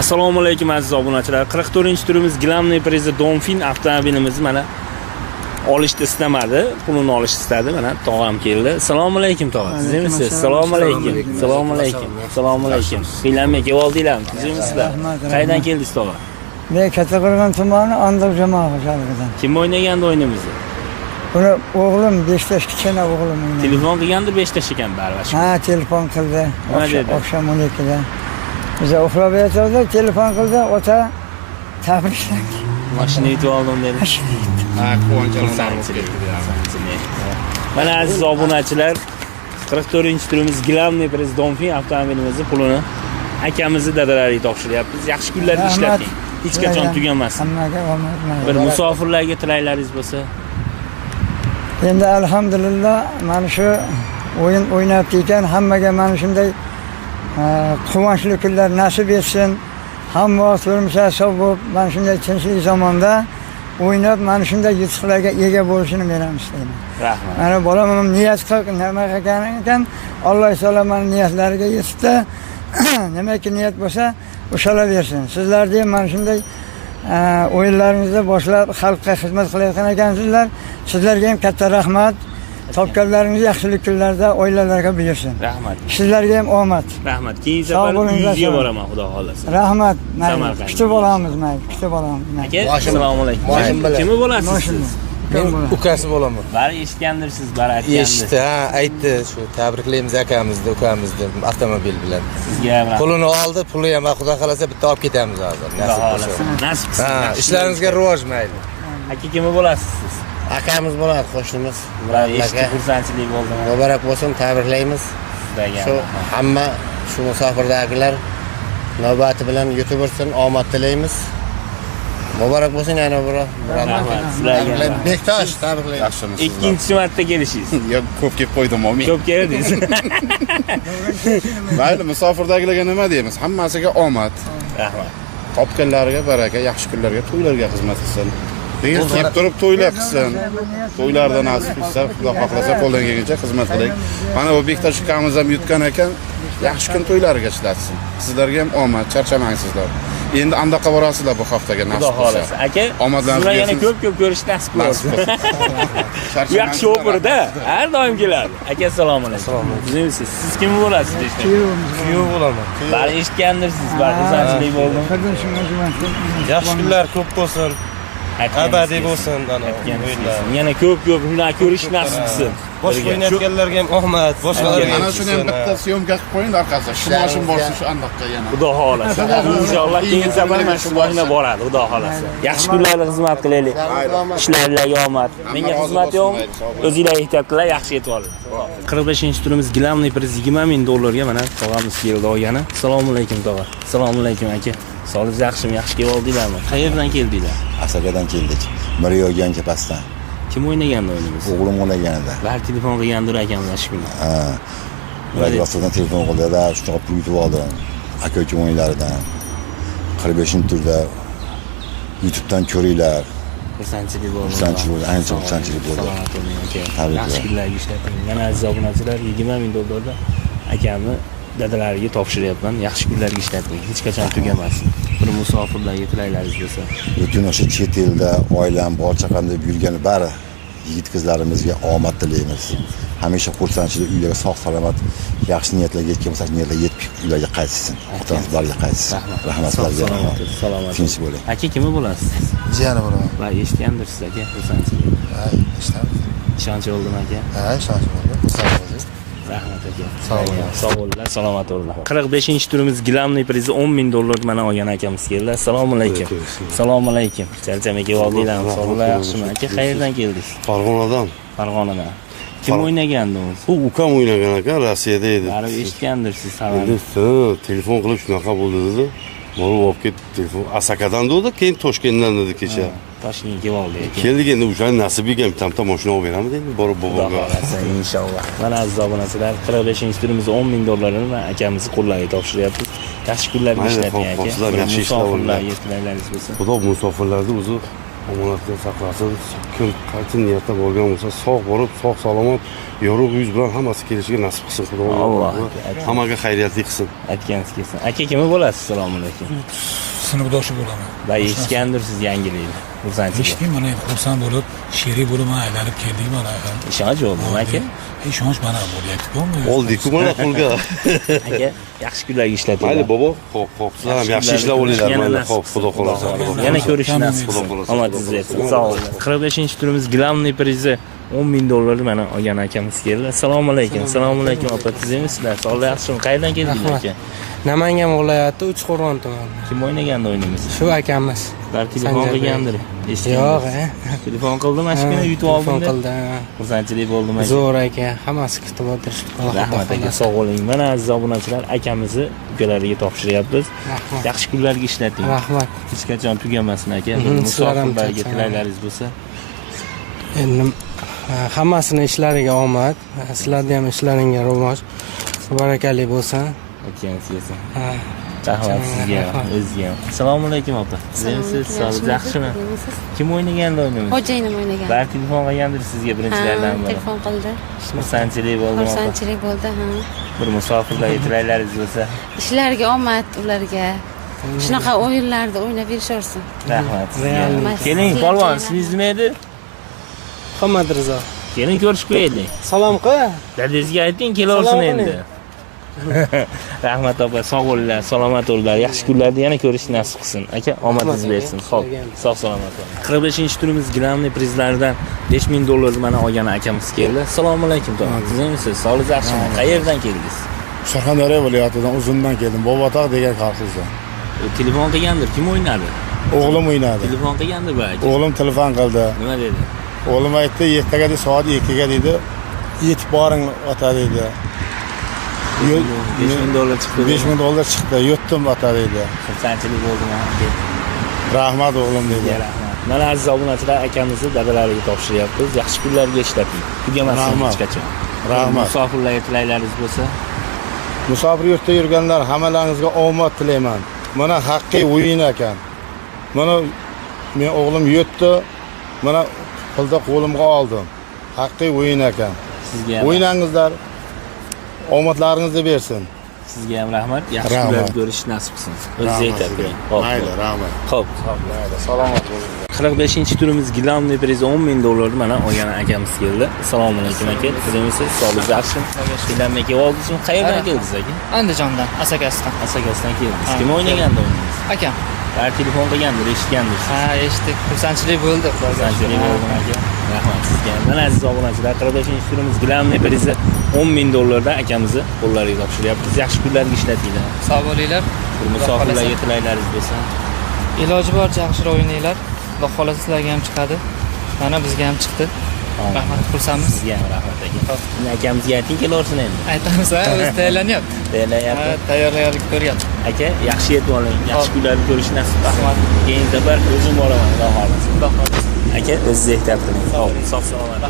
Assalomu alaykum aziz obunachilar. 44-turimiz Glamny Preza Donfin avtomobilimizni mana olishni istamadi, pulini olishni istadi. Mana tog'am keldi. Assalomu alaykum tog'a. Sizmisiz? Assalomu alaykum. Assalomu alaykum. Assalomu alaykum. Qiynalmay kelib oldinglarmi? Sizmisizlar? Qayerdan keldingiz tog'a? Men Kattaqo'rg'on tumani Andijon mahallasidan. Kim o'ynagandi o'yinimizni? Buni o'g'lim 5 yosh kichkina o'g'lim o'ynadi. Telefon qilgandi 5 yosh ekan barvash. Ha, telefon qildi. Nima dedi? Oqshom 12da. Biz uxlab yotgandik, telefon qildi, ota tabriklang. Mashina yutib oldim dedi. Ha, quvonchlar. Mana aziz obunachilar, 44-turimiz Glamny Preza Donfin avtomobilimizni pulini akamizni dadalariga topshiryapmiz. Yaxshi kunlarga ishlating. Hech qachon tugamasin. Hammaga omad. Bir musofirlarga tilaylaringiz bo'lsa. Endi alhamdulillah mana shu o'yin o'ynab ekan, hammaga mana shunday quvonchli kunlar nasib etsin. Hamma turmushlar sog' bo'lib, mana shunday tinchlik zamonda o'ynab, mana shunday yutuqlarga ega bo'lishini men ham istayman. Rahmat. Mana bolam ham niyat qilib, nima qilgan ekan, Alloh taolo mana niyatlariga yetibdi. Nimaki niyat bo'lsa, o'shalaversin. Sizlarga ham mana shunday o'yinlaringizni boshlab xalqqa xizmat qilayotgan ekansizlar. Sizlarga ham katta rahmat. Topganlaringiz yaxshilik kunlarda oilalarga buyursin. Rahmat. Sizlarga ham omad. Rahmat. Keyin safar uyingizga boraman, xudo xolasa. Rahmat. Kutib olamiz, mayli, kutib olamiz. Assalomu alaykum. Kimi bo'lasiz siz? Men ukasi bo'laman. Bari eshitgandirsiz, bari aytgandirsiz. Eshitdi, ha, aytdi. Shu tabriklaymiz akamizni, ukamizni avtomobil bilan. Sizga ham Pulini oldi, puli ham xudo xolasa bitta olib ketamiz hozir. Nasib bo'lsa. Nasib qilsin. Ha, ishlaringizga rivoj mayli. Aka kimi bo'lasiz siz? Akamiz bo'ladi, qo'shnimiz. Eshitib xursandchilik bo'ldim. Muborak bo'lsin, tabriklaymiz. Shu hamma shu musofirdagilar navbati bilan yutib o'tsin, omad tilaymiz. Muborak bo'lsin yana bir. Rahmat. Sizlarga. Bektosh tabriklaymiz. Ikkinchi marta kelishingiz. Yo'q, ko'p kelib qo'ydim men. Ko'p keldingiz. Mayli, musofirdagilarga nima deymiz? Hammasiga omad. Rahmat. Topganlariga baraka, yaxshi kunlarga, to'ylarga xizmat qilsin. Deyil kelib turib to'ylar qilsin. To'ylarda nasib qilsa, xudo xohlasa qo'ldan kelguncha xizmat qilaylik. Mana bu Bektosh ukamiz ham yutgan ekan, yaxshi kun to'ylariga ishlatsin. Sizlarga ham omad, charchamangsizlar. Endi andoqqa borasizlar bu haftaga nasib qilsa. Aka, sizlar yana ko'p ko'rish nasib qilsin. Yaxshi o'pirda, har doim keladi. Aka, assalomu alaykum. Sizmisiz? Siz kim bo'lasiz deysiz? Kuyov bo'laman. Bari eshitgandirsiz, bari xursandchilik bo'ldim. Yaxshi kunlar ko'p bo'lsin. Abadiy bo'lsin ana o'yinlar. Yana ko'p kunlar ko'rish nasib qilsin. Boshqa o'ynayotganlarga ham rahmat. Boshqalarga Ana shuni ham bitta syomka qilib qo'ying orqasiga. Shu mashina borsin shu andoqqa yana. Xudo xolasa. Inshaalloh keyingi safar mana shu mashina boradi, xudo xolasa. Yaxshi kunlarda xizmat qilaylik. Ishlaringizga omad. Menga xizmat yo'q. O'zingizlar ehtiyotlar, yaxshi yetib olinglar. 45-turimiz Glamny Preza $20,000 mana tog'amiz keldi olgani. Assalomu alaykum tog'a. Assalomu alaykum aka. Sog'ligingiz yaxshimi? Yaxshi kelib oldinglarmi? Qayerdan keldinglar? Asakadan keldik. Miryo'gan tepasidan. Kim o'ynagandi o'yinimiz? O'g'lim o'ynaganida. Bar telefon qilgandir akamiz shu kuni. Ha. Radiodan telefon qildi-da, shunaqa pul yutib oldim. Aka-uka o'yinlaridan. 45-turda YouTube'dan ko'ringlar. Xursandchilik bo'ldi. Xursandchilik bo'ldi, ancha xursandchilik bo'ldi. Salomat bo'ling aka. Tabriklar. Yaxshi kunlarga ishlating. Yana aziz obunachilar, $20,000 akamni dadalariga topshiryapman. Yaxshi kunlarga ishlating. Hech qachon tugamasin. Bir musofirlarga tilaylaringiz bo'lsa. Butun o'sha chet elda oilam bor chaqamda yurgan bari yigit qizlarimizga omad tilaymiz. Hamisha xursandchilik, uylarga sog' salomat, yaxshi niyatlarga yetgan bo'lsa, niyatlar yetib uylarga qaytsin. Ota-onasi bariga qaytsin. Rahmatlarga. Salomat. Tinch bo'ling. Aka kimi bo'lasiz? Jiyani bo'laman. Va eshitgandirsiz aka, xursandchilik. Ha, eshitaman. Ishonch oldimi aka? Ha, ishonch bo'ldi. Xursand. Rahmat aka. Sog' bo'linglar, salomat bo'linglar. 45-turimiz Glamny Preza $10,000 mana olgan akamiz keldi. Assalomu alaykum. Assalomu alaykum. Charchamay kelib oldinglarmi? Sog'lar yaxshimi? Aka, qayerdan keldingiz? Farg'onadan. Farg'onadan. Kim o'ynagandi o'zi? Bu ukam o'ynagan ekan, Rossiyada edi. Barib eshitgandirsiz Endi xabarni. telefon qilib shunaqa bo'ldi dedi. Borib olib ketdi telefon. Asakadan dedi, keyin Toshkentdan dedi kecha. Toshkentga kelib oldi aka. Keldik endi o'sha nasibiga ham bitta mashina olib beramiz endi borib boboga. Inshaalloh. Mana aziz obunachilar, 45-turimiz $10,000 ni akamizni qo'llariga topshiryapmiz. Yaxshi kunlarga ishlating aka. Yaxshi ishlar musofirlar yetganlaringiz bo'lsin. Xudo musofirlarni o'zi omonatga saqlasin. Kim qaysi niyatda borgan bo'lsa, sog' borib, sog' salomat yorug' yuz bilan hammasi kelishiga nasib qilsin Xudo. Alloh. Hammaga xayriyatli qilsin. Aytganingiz kelsin. Aka kimi bo'lasiz? Assalomu alaykum. Sinfdoshi bo'laman. Va eshitgandirsiz yangilikni. Xursandchilik. Eshitdim, mana endi xursand bo'lib, sherik bo'lib aylanib keldik mana. Ishonch bo'ldimi aka? Ishonch mana bo'lyapti-ku. Oldik-ku mana qo'lga. Aka, yaxshi kunlarga ishlating. Mayli bobo, xo'p, sizlar ham yaxshi ishlar olinglar, mayli, xo'p, Xudo xolasa. Yana ko'rishni nasib qilsin. Omadingiz bersin. Sog' bo'ling. 45-turimiz Glamniy prizi $10,000 mana olgan akamiz keldi. Assalomu alaykum. Assalomu alaykum opa, sizlar sog'lik yaxshimi? Qayerdan keldingiz aka? Namangan viloyati Uchqo'rg'on tumani. Kim o'ynagandi o'yinimizni? Shu akamiz. Ular telefon qilgandir. Yo'q, telefon qildi, mashina yutib oldim. Telefon qildi. Xursandchilik bo'ldimi aka? Zo'r aka, hammasi kutib o'tirishdi. Rahmat aka, sog' bo'ling. Mana aziz obunachilar, akamizni ukalariga topshiryapmiz. Yaxshi kunlarga ishlating. Rahmat. Hech qachon tugamasin aka. Musofilarga tilaylaringiz bo'lsa. Endi hammasini ishlariga omad, sizlarning ham ishlaringga rivoj, barakali bo'lsin. Aytganingiz kelsin. Rahmat sizga, o'zingizga. Assalomu alaykum opa. Sizlarsiz, sog'lik yaxshimi? Kim o'ynagandi o'yinimizni? Xo'jayinim o'ynagan. Balki telefon qilgandir sizga birinchilardan biri. Telefon qildi. Xursandchilik bo'ldimi? Xursandchilik bo'ldi, ha. Bir musofirlarga tilaylaringiz bo'lsa. Ishlariga omad ularga. Shunaqa o'yinlarda o'ynab berisharsin. Rahmat sizga. Keling, polvon, sizingiz nima edi? Muhammad Rizo. Keling ko'rishib qo'yaylik. Salom qil. Dadangizga ayting, kelolsin endi. Rahmat opa, sog' bo'linglar, salomat bo'linglar. Yaxshi kunlarda yana ko'rishni nasib qilsin. Aka, omadingiz bersin. Xo'p, sog' salomat bo'ling. 45-turimiz Glamniy prizlaridan $5,000 mana olgan akamiz keldi. Assalomu alaykum. Sizlarsiz, sog'lik yaxshimi? Qayerdan keldingiz? Surxondaryo viloyatidan Uzundan keldim. Bobotog' degan xalqimizdan. Telefon qilgandir, kim o'ynadi? O'g'lim o'ynadi. Telefon qilgandir bu aka. O'g'lim telefon qildi. Nima dedi? O'g'lim aytdi, ertaga soat 2 ga dedi, yetib boring ota dedi. $5,000 chiqdi. $5,000 chiqdi. Yutdim ota dedi. Xursandchilik bo'ldimi aka? Rahmat o'g'lim dedi. Rahmat. Mana aziz obunachilar, akamizni dadalariga topshiryapmiz. Yaxshi kunlarga ishlating. Tugamasin hech qachon. Rahmat. Musofirlarga tilaylaringiz bo'lsa. Musofir yurtda yurganlar hammalaringizga omad tilayman. Mana haqiqiy o'yin ekan. Mana men o'g'lim yutdi. Mana pulda qo'limga oldim. Haqiqiy o'yin ekan. Sizga o'ynangizlar. Omadlaringizni bersin. Sizga ham rahmat. Yaxshi kunlarga ko'rish nasib qilsin. O'zingiz aytib. Mayli, rahmat. Xo'p, salomat bo'ling. 45-turimiz Glamniy prizi $10,000 mana olgan akamiz keldi. Assalomu alaykum aka. Sizlarsiz, sog'lik yaxshimi? Sizlarga keldingizmi? Qayerdan keldingiz aka? Andijondan, Asakasdan. Asakasdan keldingiz. Kim o'ynagandi o'yinimiz? Akam. Balki telefon qilgandir, eshitgandirsiz. Ha, eshitdik. Xursandchilik bo'ldi. Xursandchilik bo'ldi aka. Rahmat sizga. Mana aziz obunachilar, 45-turimiz Glamniy prizi $10,000 dan akamizni qo'llariga topshiryapmiz. Yaxshi kunlarga ishlatinglar. Sog' bo'linglar. Bir musofirlarga tilaylaringiz bo'lsa. Iloji boricha yaxshiroq o'ynanglar. Xudo xolasa sizlarga ham chiqadi. Mana bizga ham chiqdi. Rahmat, xursandmiz. Sizga ham rahmat aka. Akamizga ayting, kelorsin endi. Aytamiz, o'zi tayyorlanyapti. Tayyorlanyapti. Tayyorgarlik ko'ryapti. Aka, yaxshi yetib oling. Yaxshi kunlarga ko'rish nasib. Rahmat. Keyin safar o'zim boraman, Xudo xolasa. Xudo xolasa. Aka, o'zingiz ehtiyot qiling. Sog' salomat.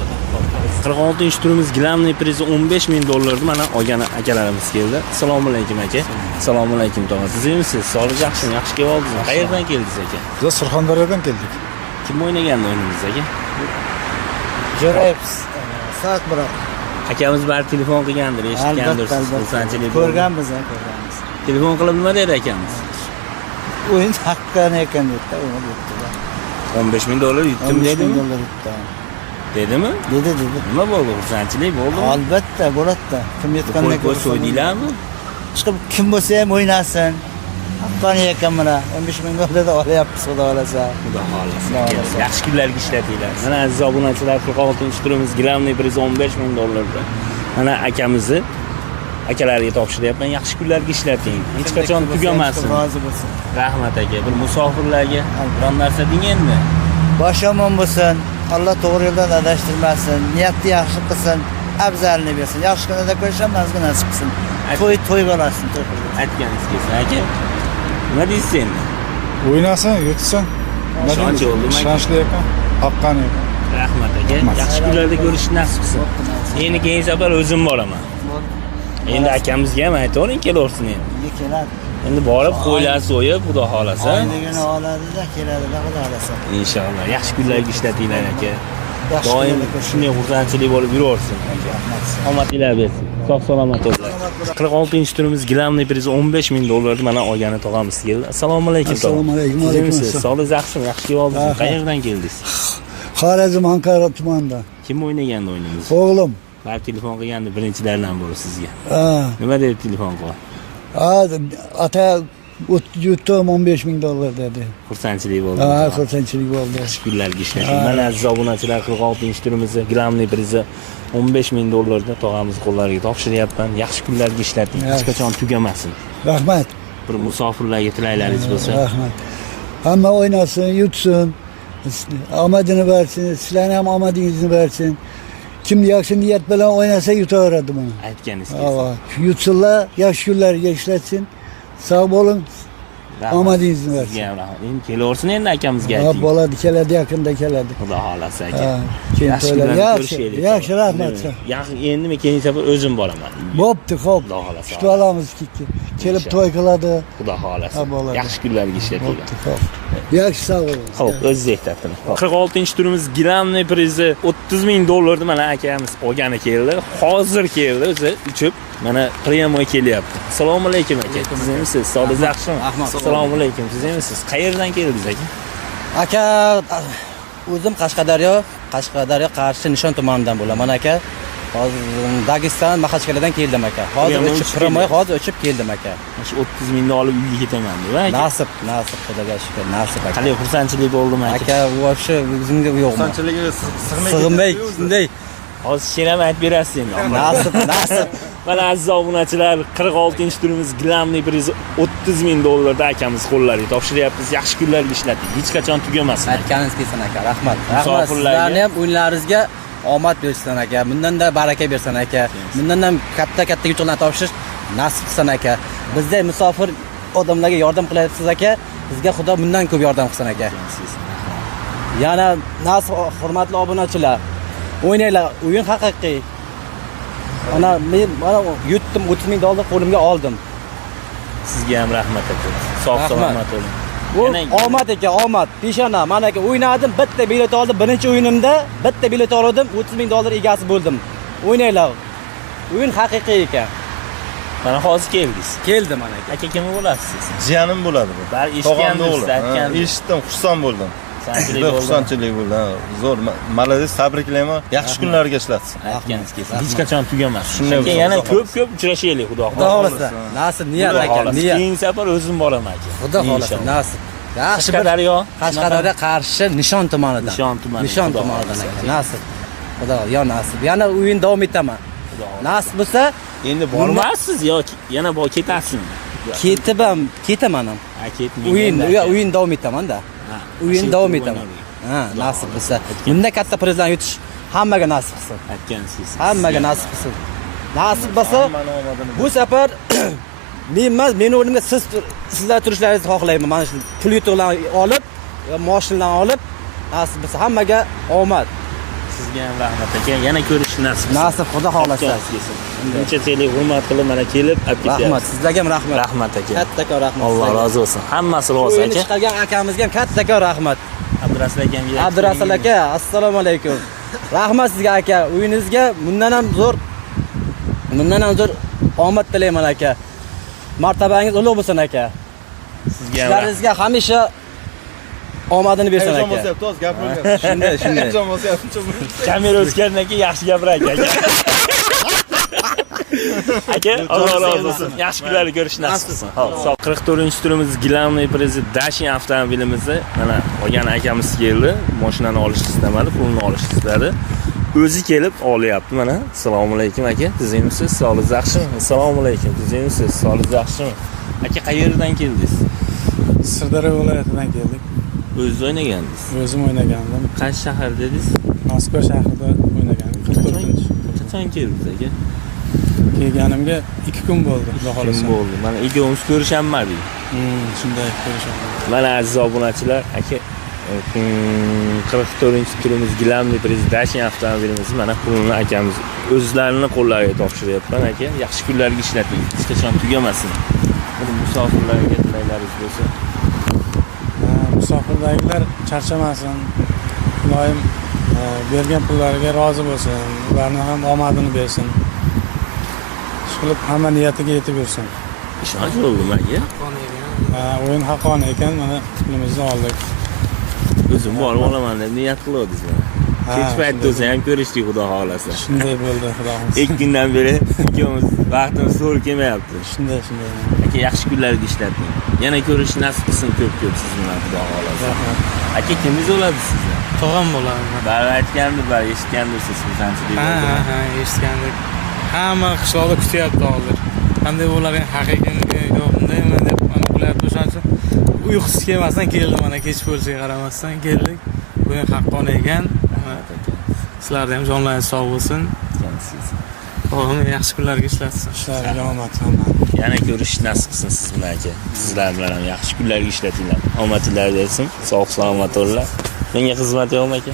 46-turimiz Glamniy prizi $15,000 mana olgan akalarimiz keldi. Assalomu alaykum aka. Assalomu alaykum tog'a. Sizlarsiz, sog'lik yaxshimi? Yaxshi kelib oldingizmi? Qayerdan keldingiz aka? Biz Surxondaryodan keldik. Kim o'ynagandi o'yinimiz aka? Jo'rayev soat biroq. Akamiz bar telefon qilgandir, eshitgandirsiz. Xursandchilik ko'rganmiz. Telefon qilib nima dedi akamiz? O'yin haqqani ekan dedi, o'ynab o'tdi. $15,000 yutdim dedimi? Dedimi? Dedi. Nima bo'ldi? Xursandchilik bo'ldimi? Albatta, bo'ladi. Kim yetgandan ko'ra so'ydinglarmi? Chiqib kim bo'lsa ham o'ynasin. Haqqani ekan mana $15,000 da olyapmiz, Xudo xolasa. Xudo xolasa. Yaxshi kunlarga ishlatinglar. Mana aziz obunachilar, 46-turimiz Glamniy prizi $15,000 mana akamizni akalariga topshiryapman. Yaxshi kunlarga ishlating. Hech qachon tugamasin. Rozi bo'lsin. Rahmat aka. Bir musofirlarga biron narsa deng endi. Bosh omon bo'lsin. Alloh to'g'ri yo'ldan adashtirmasin. Niyatni yaxshi qilsin. Afzalni bersin. Yaxshi kunlarda ko'risham, bizga nasib qilsin. To'y bo'lasin. Aytganingiz kelsin aka. Nima deysiz endi? O'ynasin, yutsin. Ishonch bo'ldimi? Ishonchli ekan. Haqqani ekan. Rahmat aka. Yaxshi kunlarda ko'rishni nasib qilsin. Endi keyin safar o'zim boraman. Endi akamizga ham aytavering, kelorsin endi. Keladi. Endi borib qo'ylar so'yib, Xudo xolasa. Oyligini oladida, keladida, Xudo xolasa. Inshaalloh. Yaxshi kunlarga ishlatinglar aka. doim shunday xursandchilik bo'lib yuraversin. Omadinglar bersin. Sog' salomat bo'linglar. 46-chi turimiz gilamli priz $15,000 mana olgani tog'amiz keldi. Assalomu alaykum. Assalomu alaykum. Sizmisiz? Sog'ligingiz yaxshimi? Yaxshi keldingiz. Qayerdan keldingiz? Xorazm Anqara tumanidan. Kim o'ynagandi o'yiningizni? O'g'lim. Bar telefon qilganda birinchilardan bo'ldi sizga. Nima dedi telefon qilib? Ata yutdim $15,000 dedi. Xursandchilik bo'ldi. Xursandchilik bo'ldi. Yaxshi kunlarga ishlating. Mana aziz obunachilar 46-chi turimizni gilamli prizi $15,000 tog'amiz qo'llariga topshiryapman. Yaxshi kunlarga ishlating. Hech qachon tugamasin. Rahmat. Bir musofirlarga tilaklaringiz bo'lsa. Rahmat. Hamma o'ynasin, yutsin. Omadini bersin, sizlarni ham omadingizni bersin. Kim yaxshi niyat bilan o'ynasa yutaveradi buni. Aytganingiz kelsin. Yutsinlar, yaxshi kunlarga ishlatsin. Sog' bo'ling. Omadingizni bersin. Sizga ham rahmat. Endi kelaversin endi akamizga ayting. Bo'ladi, keladi, yaqinda keladi. Xudo xolasa aka. Yaxshi kunlarga yaxshi rahmat. Endi men keyingi safar o'zim boraman. Bo'pti, xo'p. Xudo xolasa. Kutib olamiz kelib to'y qiladi. Xudo xolasa. Yaxshi kunlarga ishlatinglar. Yaxshi sog' bo'ling. Xo'p, o'zingiz aytdim. 46-chi turimiz gilamli prizi $30,000 mana akamiz olgani keldi. Hozir keldi o'zi uchib. Mana pryamoy kelyapti. Assalomu alaykum aka. Sizmisiz? Sog'ligingiz yaxshimi? Assalomu alaykum. Sizmisiz? Qayerdan keldingiz aka? Aka, o'zim Qashqadaryo Qarshi Nishon tumanidan bo'laman aka. Hozir Dageston Maxachkaladan keldim aka. Hozir uchib keldim aka. Shu 30,000 olib uyga ketaman deb aka. Nasib, xudoga shukr, nasib aka. Qanday xursandchilik bo'ldimi aka? Aka, vo'sha o'zimga yo'qmi? Xursandchiligi sig'may, shunday. Hozir shenam aytib berasiz endi. Nasib. Mana aziz obunachilar 46-chi turimiz gilamli prizi $30,000 akamiz qo'llariga topshiryapmiz. Yaxshi kunlarga ishlating. Hech qachon tugamasin. Aytganingiz kelsin aka. Rahmat. Sizlarni ham o'yinlaringizga omad bersin aka. Bundan-da baraka bersin aka. Bundan ham katta yutuqlar topshirish nasib qilsin aka. Bizdek musofir odamlarga yordam qilyapsiz aka. Bizga Xudo bundan ko'p yordam qilsin aka. Yana nasib hurmatli obunachilar. O'ynanglar, o'yin haqiqiy. Mana men yutdim, $30,000 qo'limga oldim. Sizga ham rahmat aka. Sog' salomat bo'ling. Bu omad aka, omad. Peshona, mana aka o'ynadim, bitta bilet oldim. Birinchi o'yinimda bitta bilet oldim, $30,000 egasi bo'ldim. O'ynanglar. O'yin haqiqiy ekan. Mana hozir keldingiz. Keldim mana aka. Aka kim bo'lasiz? Jiyanim bo'ladi bu. Bar eshitgansiz, aytgansiz. Eshitdim, xursand bo'ldim. Xursandchilik bo'ldi. Zo'r. Malades, tabriklayman. Yaxshi kunlarga ishlatsin. Aytganingiz kelsin. Hech qachon tugamas. Shunday yana ko'p uchrashaylik, Xudo xolasa. Nasib, niyat aka, niyat. Keyingi safar o'zim boraman aka. Xudo xolasa, nasib. Yaxshi Qashqadaryo Qarshi Nishon tumanidan. Nishon tumanidan aka. Nasib. Xudo, yo nasib. Yana o'yin davom etaman. Nasib bo'lsa, endi bormasiz yoki yana ketasizmi? Ketaman ham. O'yin davom etaman-da. O'yin davom etaman. Nasib bo'lsa. Bunda katta prizlarni yutish hammaga nasib qilsin. Aytgansiz. Hammaga nasib qilsin. Nasib bo'lsa, bu safar men o'rnimga sizlar turishlaringizni xohlayman. Mana shu pul yutuqlarni olib, mashinalarni olib, nasib bo'lsa hammaga omad. Sizga ham rahmat aka. Yana ko'rish nasib. Nasib, Xudo xolasa. Buncha tezlik hurmat qilib mana kelib olib ketyapsiz. Rahmat, sizlarga ham rahmat. Rahmat aka. Kattakon rahmat. Alloh rozi bo'lsin. Hammasi rozi aka. Chiqargan akamizga ham kattakon rahmat. Abdurasul akamga. Abdurasul aka, assalomu alaykum. Rahmat sizga aka. O'yiningizga bundan ham zo'r omad tilayman aka. Martabangiz ulug' bo'lsin aka. Sizga ishlaringizga hamisha omadini bersin aka. Shunday. Kamera o'chgandan keyin yaxshi gapiradi aka. Aka, Alloh rozi bo'lsin. Yaxshi kunlarni ko'rish nasib qilsin. Xo'p, 44-chi turimiz gilamli prizi Dashin avtomobilimizni mana olgan akamiz keldi. Mashinani olishni istamadi, pulni olishni istadi. O'zi kelib olyapti mana. Assalomu alaykum aka. Sizmisiz? Sog'ligingiz yaxshimi? Assalomu alaykum. Sizmisiz? Sog'ligingiz yaxshimi? Aka, qayerdan keldingiz? Sirdaryo viloyatidan keldik. O'zingiz o'ynagandingiz? O'zim o'ynagandim. Qaysi shahar dedingiz? Moskva shahrida o'ynagandim. 44-chi. Qachon keldingiz aka? Kelganimga 2 kun bo'ldi, xudo xolasa. Bo'ldi. Mana ikkovimiz ko'rishanmadik. Shunday ko'rishanmadik. Mana aziz obunachilar, aka 44-chi turimiz gilamli priz Dashin avtomobilimiz mana pulni akamiz o'zlarini qo'llariga topshiryapman aka. Yaxshi kunlarga ishlating. Hech qachon tugamasin. Buni musofirlarga tilaklaringiz bo'lsa. Musofirdagilar charchamasin. Iloyim bergan pullariga rozi bo'lsin, ularni ham omadini bersin. Shu qilib hamma niyatiga yetib yursin. Ishonch bo'ldim aka. O'yin haqqoniy ekan, mana pulimizni oldik. O'zim borib olaman deb niyat qiluvdingiz. Kech paytda o'zi ham ko'rishdik, xudo xolasa. Shunday bo'ldi, xudo xolasa. 2 kundan beri ikkovimiz vaqtimiz to'g'ri kelmayapti. Shunday. Aka yaxshi kunlarga ishlating. Yana ko'rish nasib qilsin ko'p siz bilan, xudo xolasa. Aka kimniz bo'ladi sizni? Tog'am bo'ladi. Bari aytgandim, bari eshitgandirsiz siz qanchalik. Ha, eshitgandik. Hamma qishloqda kutyapti hozir. Qanday bo'lar ekan, haqiqatmi yo'q, bundaymi deb mana qilyapti. O'shaning uchun uyqusiz kelmasdan keldim, mana kech bo'lishiga qaramasdan keldik. Bugun haqqoniy ekan. Sizlarga ham jonlaringiz sog' bo'lsin. Xudo yaxshi kunlarga ishlatsin. Ishlariga omad. Yana ko'rish nasib qilsin siz bilan aka. Sizlar bilan ham yaxshi kunlarga ishlatinglar. Omadinglar bersin. Sog' salomat bo'linglar. Menga xizmat yo'qmi aka?